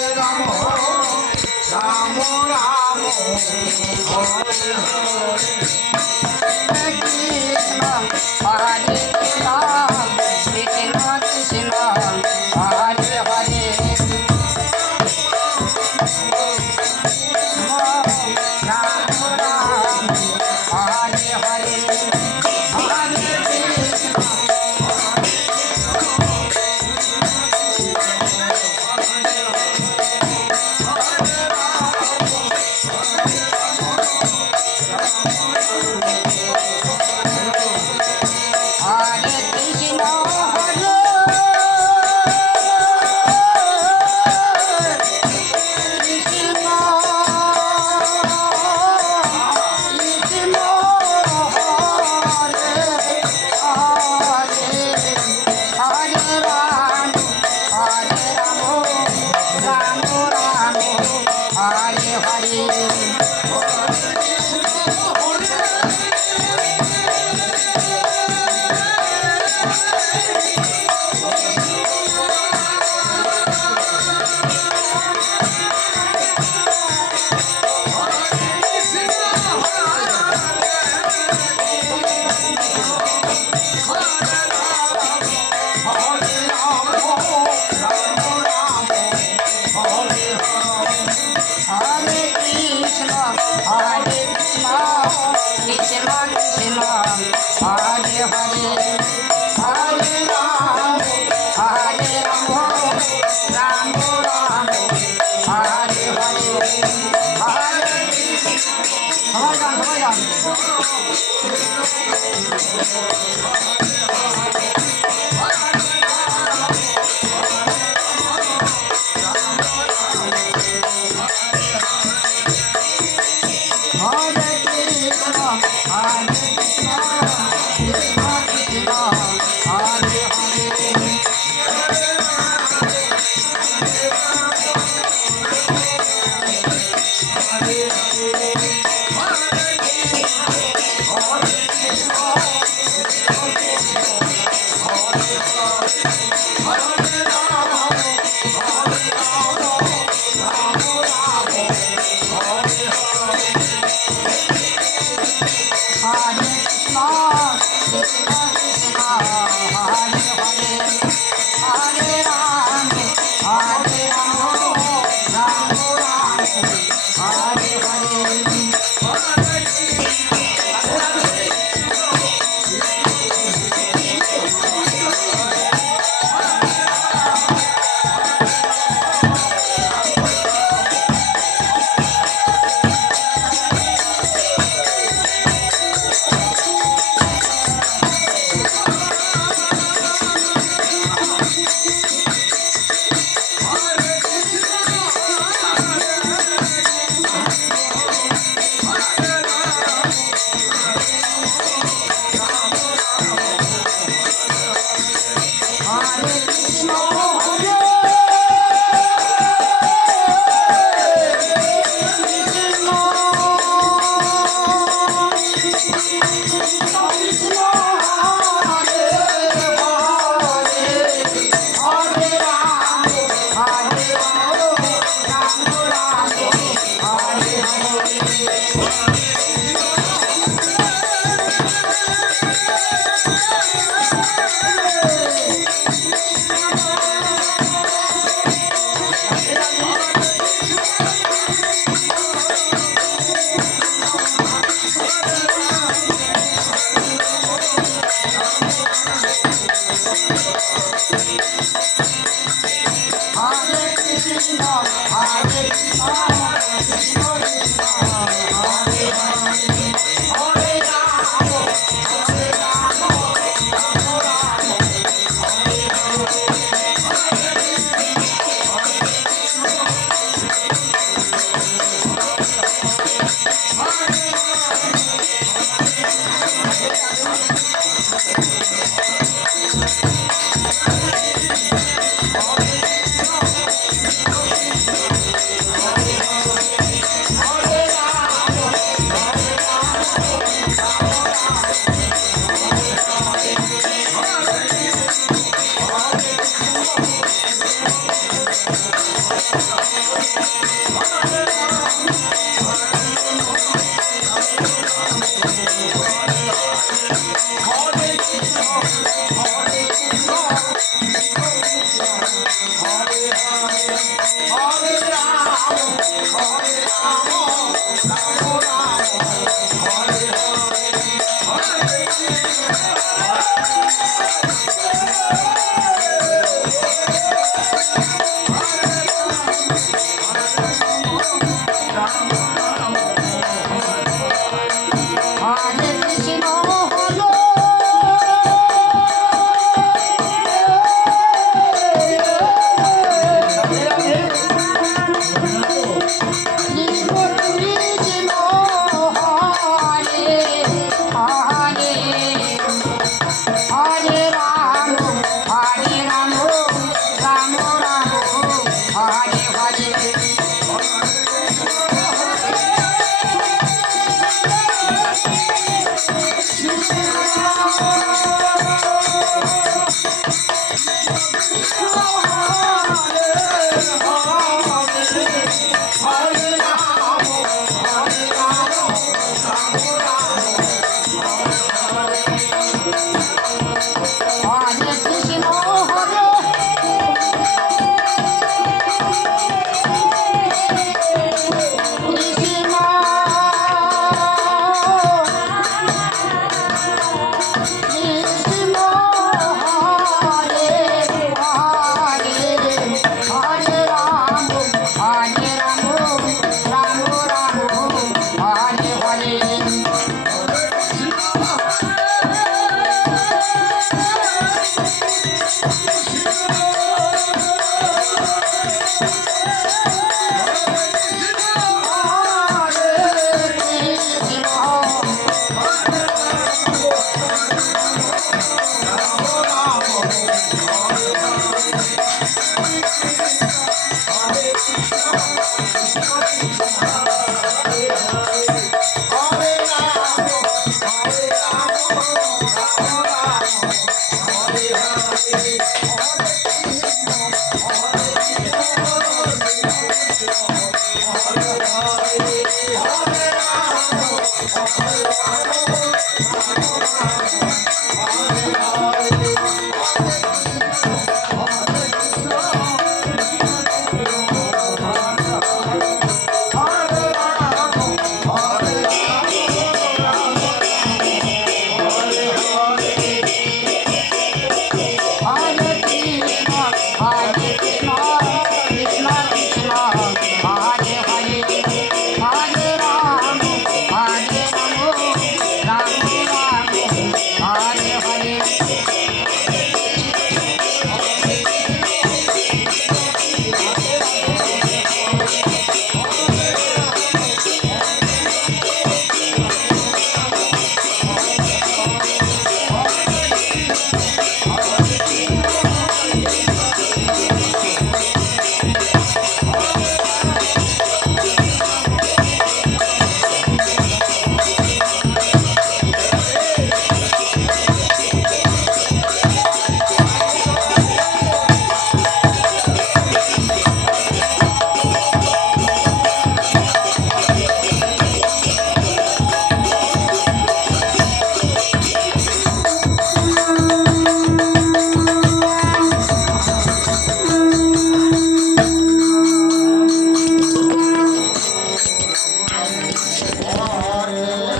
রাম রাম রাম হরে হরে কৃষ্ণ হরে কৃষ্ণ কৃষ্ণ কৃষ্ণ হরে হরে রাম রাম হরে হরে হরে কৃষ্ণ হরে কৃষ্ণ হরে কৃষ্ণ কৃষ্ণ হরে হরে হরে রাম রাম রাম হরে হরে হরে কৃষ্ণ কৃষ্ণ কৃষ্ণ হরে হরে হরে রাম রাম রাম হরে হরে হরে সবাই গান সবাই গান হরে কৃষ্ণ কৃষ্ণ কৃষ্ণ কৃষ্ণ হরে হরে হরে কৃষ্ণ কৃষ্ণ কৃষ্ণ হরে হরে হরে রাম রাম রাম হরে হরে হরে কৃষ্ণ হরে কৃষ্ণ কৃষ্ণ হরে হরে হরে রাম রাম হরে হরে হরে কৃষ্ণ হরে কৃষ্ণ কৃষ্ণ কৃষ্ণ হরে হরে হরে রাম হরে হরে কৃষ্ণ হলো কৃষ্ণ কৃষ্ণ হরে হরে হরে রাম রাম রাম হরে হরে